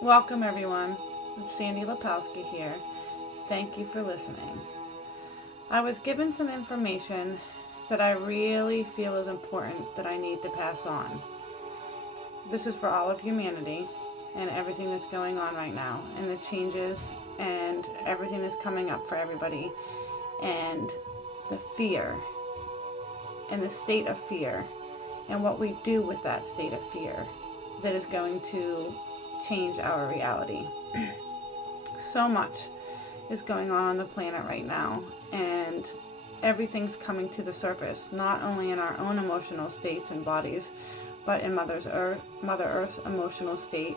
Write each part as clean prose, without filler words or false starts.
Welcome, everyone. It's Sandy Lepowski here. Thank you for listening. I was given some information that I really feel is important that I need to pass on. This is for all of humanity and everything that's going on right now, and the changes and everything that's coming up for everybody, and the fear and the state of fear, and what we do with that state of fear that is going to change our reality. So much is going on the planet right now, and everything's coming to the surface, not only in our own emotional states and bodies, but in Mother Earth's emotional state,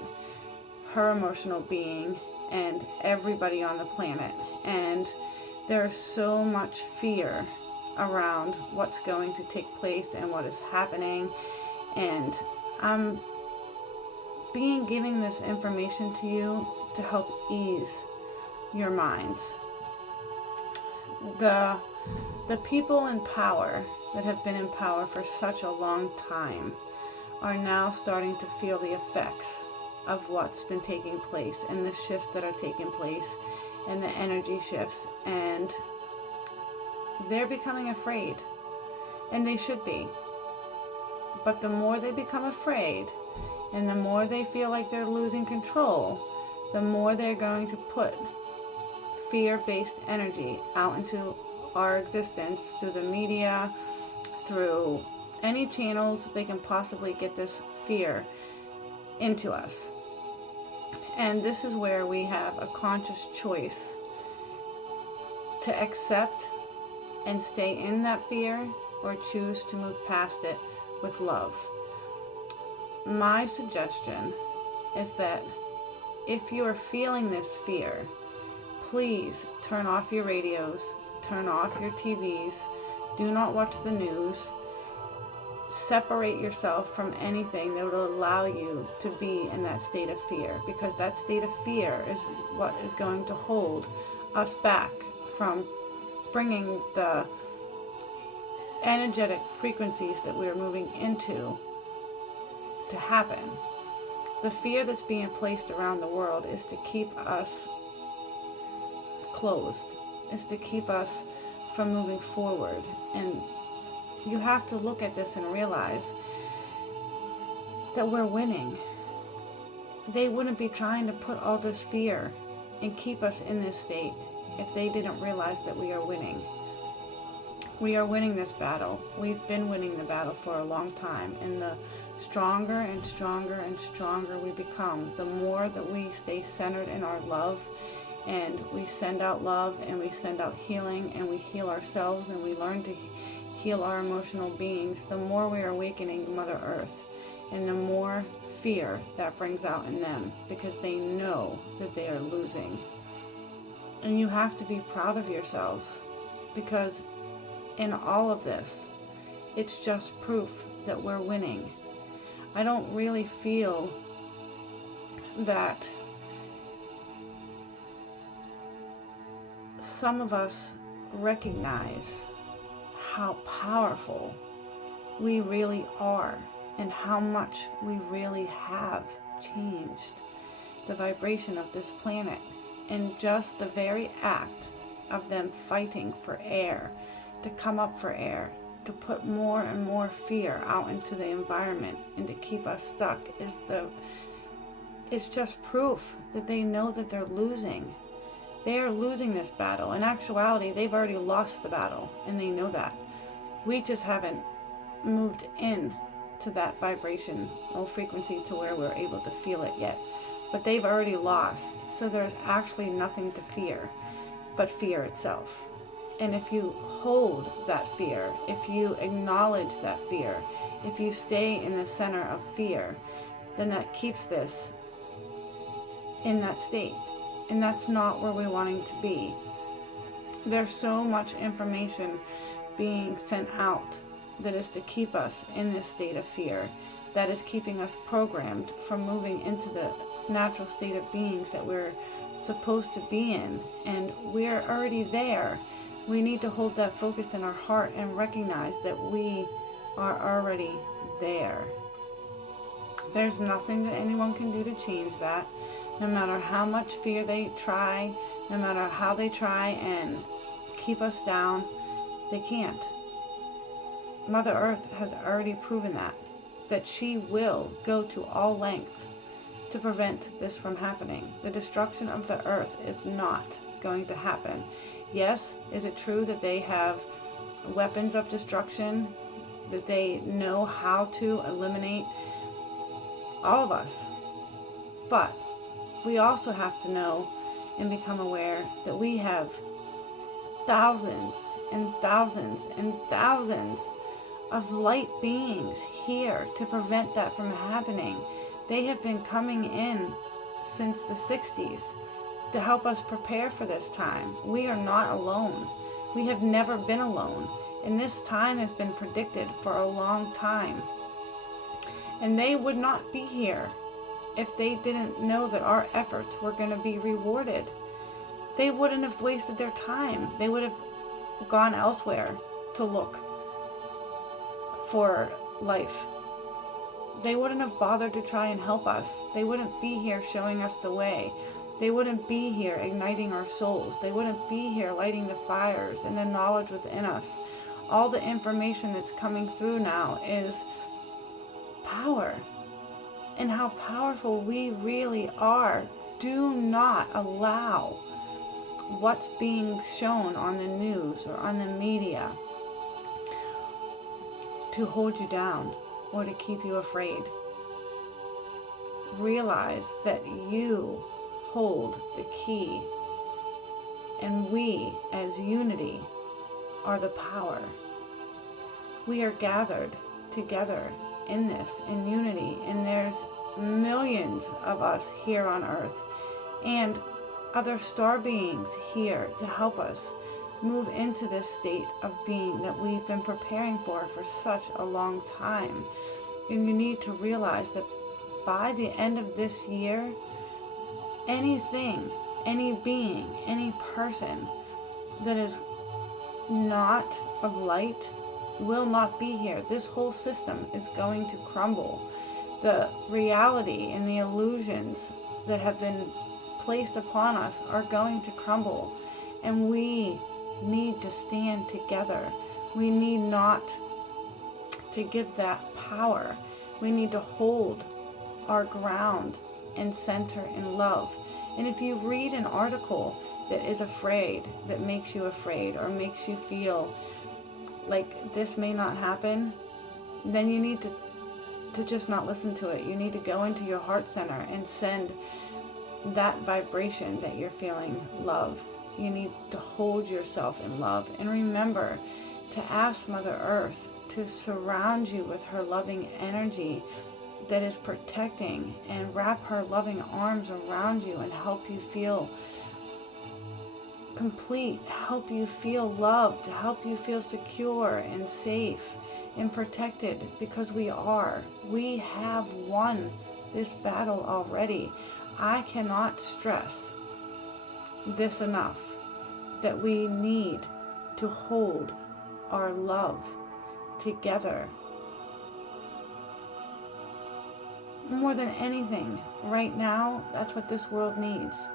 her emotional being, and everybody on the planet. And there's so much fear around what's going to take place and what is happening. And I'm giving this information to you to help ease your minds. The people in power that have been in power for such a long time are now starting to feel the effects of what's been taking place and the shifts that are taking place and the energy shifts, and they're becoming afraid, and they should be. But the more they become afraid and the more they feel like they're losing control, the more they're going to put fear-based energy out into our existence through the media, through any channels they can possibly get this fear into us. And this is where we have a conscious choice to accept and stay in that fear, or choose to move past it with love. My suggestion is that if you are feeling this fear, please turn off your radios, turn off your TVs, do not watch the news. Separate yourself from anything that will allow you to be in that state of fear, because that state of fear is what is going to hold us back from bringing the energetic frequencies that we're moving into to happen. The fear that's being placed around the world is to keep us closed, is to keep us from moving forward. And you have to look at this and realize that we're winning. They wouldn't be trying to put all this fear and keep us in this state if they didn't realize that we are winning. We are winning this battle. We've been winning the battle for a long time, and the stronger and stronger and stronger we become, the more that we stay centered in our love, and we send out love, and we send out healing, and we heal ourselves, and we learn to heal our emotional beings, the more we are awakening Mother Earth, and the more fear that brings out in them, because they know that they are losing. And you have to be proud of yourselves, because in all of this, it's just proof that we're winning. I don't really feel that some of us recognize how powerful we really are and how much we really have changed the vibration of this planet. And just the very act of them fighting for air, to come up for air, to put more and more fear out into the environment and to keep us stuck, it's just proof that they know that they're losing. They are losing this battle. In actuality, they've already lost the battle, and they know that. We just haven't moved in to that vibration or frequency to where we're able to feel it yet. But they've already lost, so there's actually nothing to fear but fear itself. And if you hold that fear, if you acknowledge that fear, if you stay in the center of fear, then that keeps this in that state. And that's not where we're wanting to be. There's so much information being sent out that is to keep us in this state of fear, that is keeping us programmed from moving into the natural state of beings that we're supposed to be in. And we're already there. We need to hold that focus in our heart and recognize that we are already there. There's nothing that anyone can do to change that. No matter how much fear they try, no matter how they try and keep us down, they can't. Mother Earth has already proven that she will go to all lengths to prevent this from happening. The destruction of the earth is not going to happen. Yes, is it true that they have weapons of destruction, that they know how to eliminate all of us? But we also have to know and become aware that we have thousands and thousands and thousands of light beings here to prevent that from happening. They have been coming in since the 60s to help us prepare for this time. We are not alone. We have never been alone. And this time has been predicted for a long time. And they would not be here if they didn't know that our efforts were going to be rewarded. They wouldn't have wasted their time. They would have gone elsewhere to look for life. They wouldn't have bothered to try and help us. They wouldn't be here showing us the way. They wouldn't be here igniting our souls. They wouldn't be here lighting the fires and the knowledge within us. All the information that's coming through now is power and how powerful we really are. Do not allow what's being shown on the news or on the media to hold you down or to keep you afraid. Realize that you hold the key, and we as unity are the power. We are gathered together in this, in unity, and there's millions of us here on Earth and other star beings here to help us move into this state of being that we've been preparing for such a long time. And you need to realize that by the end of this year, anything, any being, any person that is not of light will not be here. This whole system is going to crumble. The reality and the illusions that have been placed upon us are going to crumble, and we need to stand together. We need not to give that power. We need to hold our ground and center in love. And if you read an article that is afraid, that makes you afraid or makes you feel like this may not happen, then you need to just not listen to it. You need to go into your heart center and send that vibration that you're feeling, love. You need to hold yourself in love, and remember to ask Mother Earth to surround you with her loving energy that is protecting, and wrap her loving arms around you and help you feel complete, help you feel loved, help you feel secure and safe and protected, because we have won this battle already. I cannot stress this enough, that we need to hold our love together. More than anything, right now, that's what this world needs,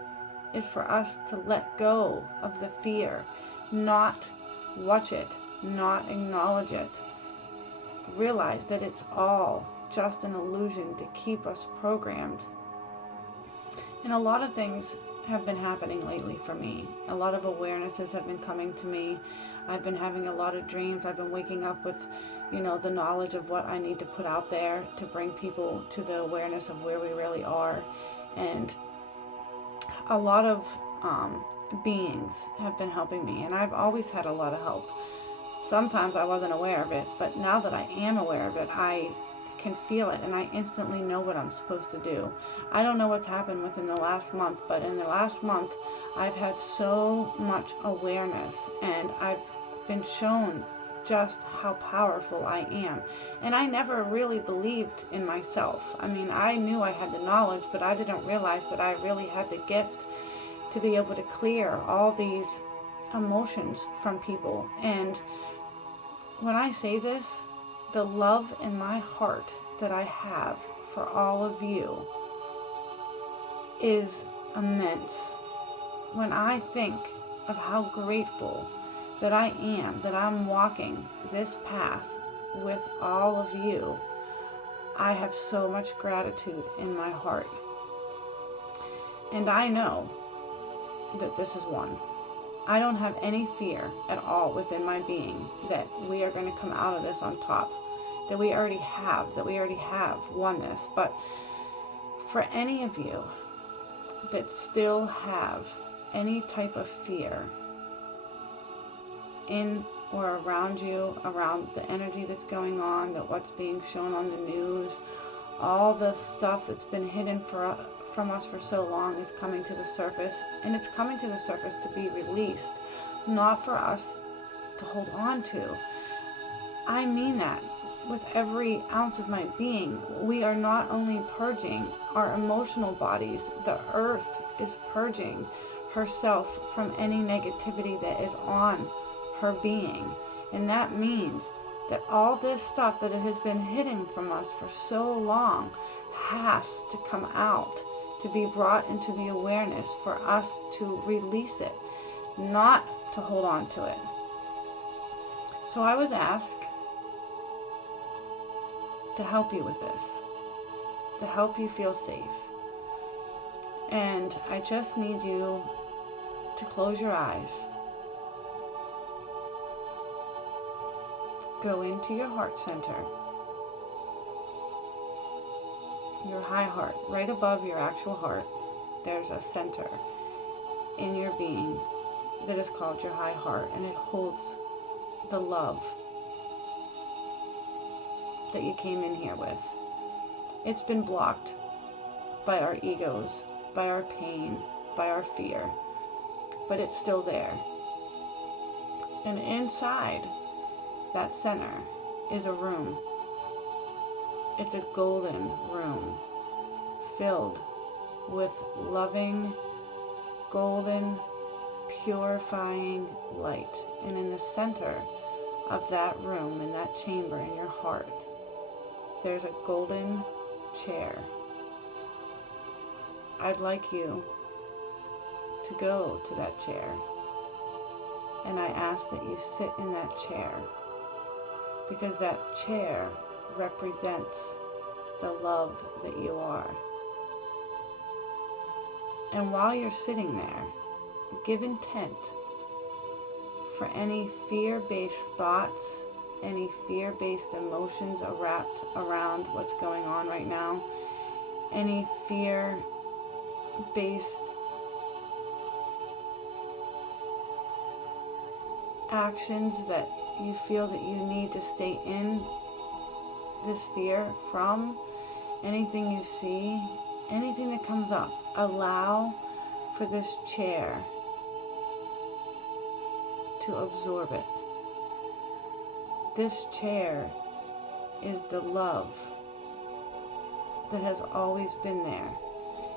is for us to let go of the fear, not watch it, not acknowledge it. Realize that it's all just an illusion to keep us programmed. And a lot of things have been happening lately for me. A lot of awarenesses have been coming to me. I've been having a lot of dreams. I've been waking up with, the knowledge of what I need to put out there to bring people to the awareness of where we really are. And a lot of beings have been helping me, and I've always had a lot of help. Sometimes I wasn't aware of it, but now that I am aware of it, I can feel it, and I instantly know what I'm supposed to do. I don't know what's happened within the last month, but in the last month, I've had so much awareness, and I've been shown just how powerful I am. And I never really believed in myself. I mean, I knew I had the knowledge, but I didn't realize that I really had the gift to be able to clear all these emotions from people. And when I say this, the love in my heart that I have for all of you is immense. When I think of how grateful that I am that I'm walking this path with all of you, I have so much gratitude in my heart. And I know that this is one. I don't have any fear at all within my being that we are going to come out of this on top, that we already have won this. But for any of you that still have any type of fear in or around you, around the energy that's going on, that what's being shown on the news, all the stuff that's been hidden from us for so long is coming to the surface, and it's coming to the surface to be released, not for us to hold on to. I mean that with every ounce of my being. We are not only purging our emotional bodies, the earth is purging herself from any negativity that is on her being. And that means that all this stuff that has been hidden from us for so long has to come out, to be brought into the awareness for us to release it, not to hold on to it. So I was asked to help you with this, to help you feel safe. And I just need you to close your eyes, go into your heart center, your high heart, right above your actual heart. There's a center in your being that is called your high heart, and it holds the love that you came in here with. It's been blocked by our egos, by our pain, by our fear, but it's still there. And inside that center is a room. It's a golden room filled with loving, golden, purifying light. And in the center of that room, in that chamber in your heart, there's a golden chair. I'd like you to go to that chair, and I ask that you sit in that chair, because that chair represents the love that you are. And while you're sitting there, give intent for any fear-based thoughts, any fear-based emotions wrapped around what's going on right now, any fear-based actions that you feel that you need to stay in this fear from, anything you see, anything that comes up, allow for this chair to absorb it. This chair is the love that has always been there.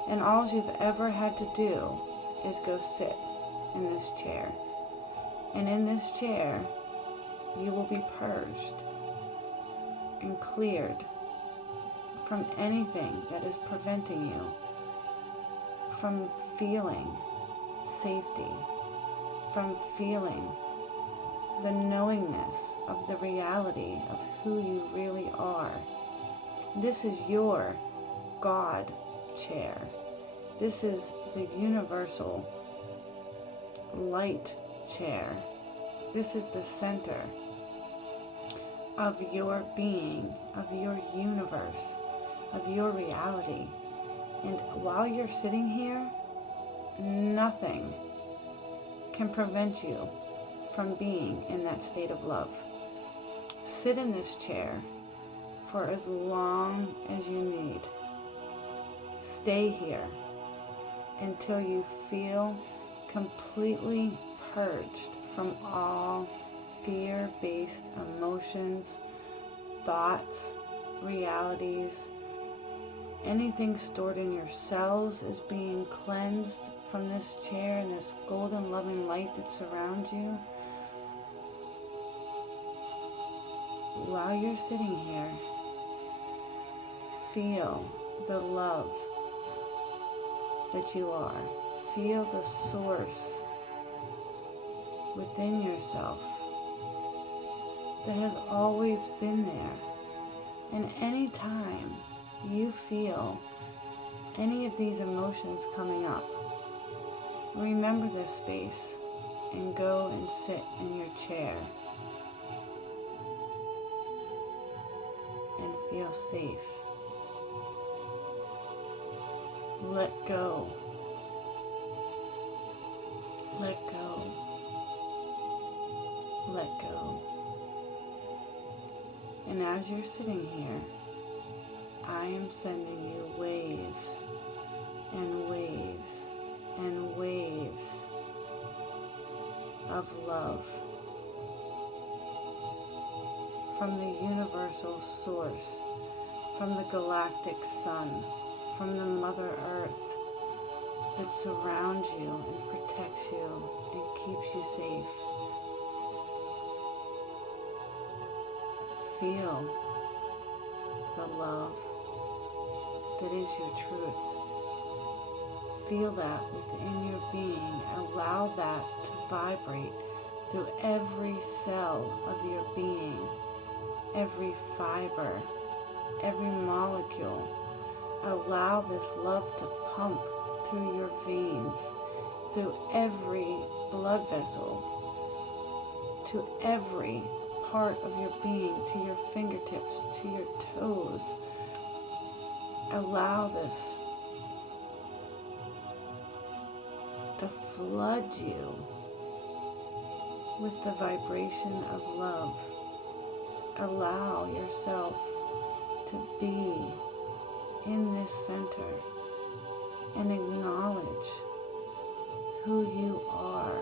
And all you've ever had to do is go sit in this chair. And in this chair, you will be purged and cleared from anything that is preventing you from feeling safety, from feeling the knowingness of the reality of who you really are. This is your God chair. This is the universal light chair. This is the center of your being, of your universe, of your reality. And while you're sitting here, nothing can prevent you from being in that state of love. Sit in this chair for as long as you need. Stay here until you feel completely purged from all fear-based emotions, thoughts, realities. Anything stored in your cells is being cleansed from this chair and this golden loving light that surrounds you. While you're sitting here, feel the love that you are. Feel the source within yourself that has always been there. And any time you feel any of these emotions coming up, remember this space and go and sit in your chair and feel safe. Let go. Let go. Let go. And as you're sitting here, I am sending you waves and waves and waves of love from the universal source, from the galactic sun, from the Mother Earth that surrounds you and protects you and keeps you safe. Feel the love that is your truth. Feel that within your being. Allow that to vibrate through every cell of your being, every fiber, every molecule. Allow this love to pump through your veins, through every blood vessel, to every part of your being, to your fingertips, to your toes. Allow this to flood you with the vibration of love. Allow yourself to be in this center and acknowledge who you are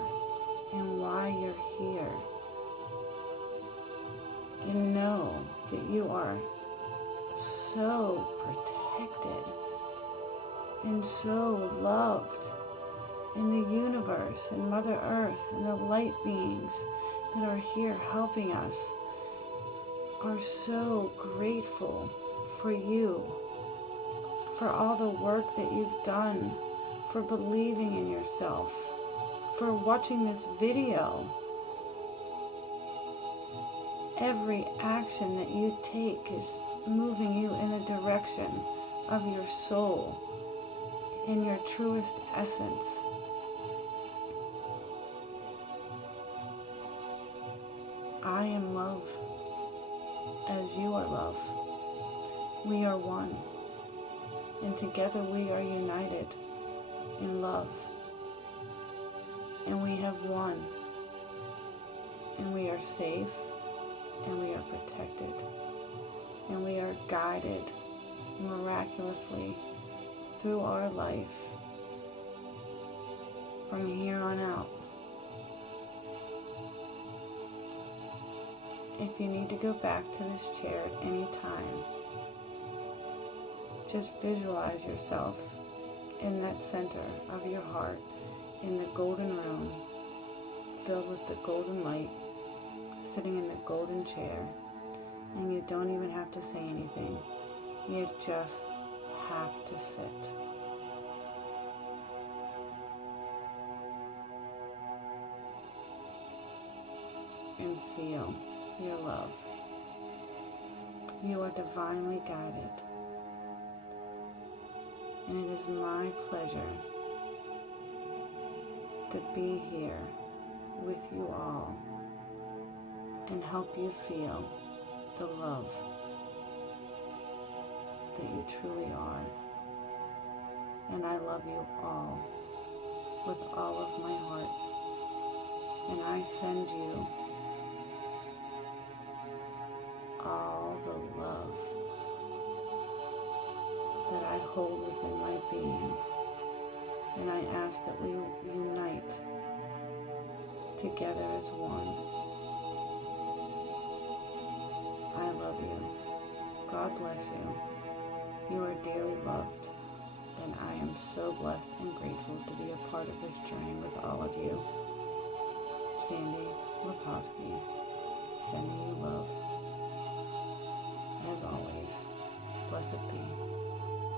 and why you're here. And know that you are so protected and so loved in the universe and Mother Earth and the light beings that are here helping us are so grateful for you, for all the work that you've done, for believing in yourself, for watching this video. Every action that you take is moving you in a direction of your soul, in your truest essence. I am love, as you are love. We are one, and together we are united in love. And we have won, and we are safe, and we are protected, and we are guided miraculously through our life from here on out. If you need to go back to this chair at any time, just visualize yourself in that center of your heart, in the golden room, filled with the golden light, sitting in the golden chair, and you don't even have to say anything. You just have to sit. And feel your love. You are divinely guided. And it is my pleasure to be here with you all and help you feel the love that you truly are. And I love you all with all of my heart. And I send you all the love that I hold within my being. And I ask that we unite together as one. I love you. God bless you. You are dearly loved, and I am so blessed and grateful to be a part of this journey with all of you. Sandy Lepofsky, sending you love. As always, blessed be.